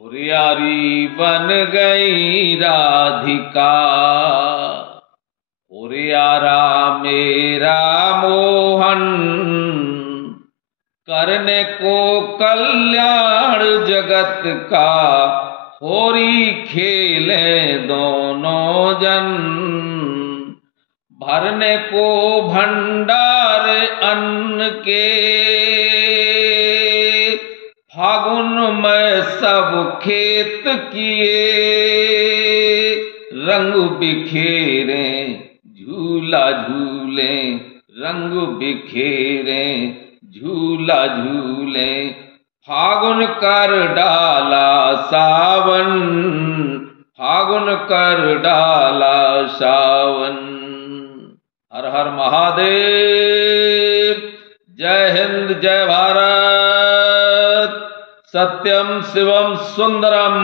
हुरियारी बन गई राधिका, हुरियारा मेरा मोहन, करने को कल्याण जगत का, होरी खेले दोनों जन। भरने को भंडार अन्न के, फागुन में सब खेत किए, रंग बिखेरे झूला झूले, रंग बिखेरे झूला झूले। फागुन कर डाला सावन, फागुन कर डाला सावन। हर हर महादेव। जय हिंद, जय भारत। सत्यम शिवम सुंदरम।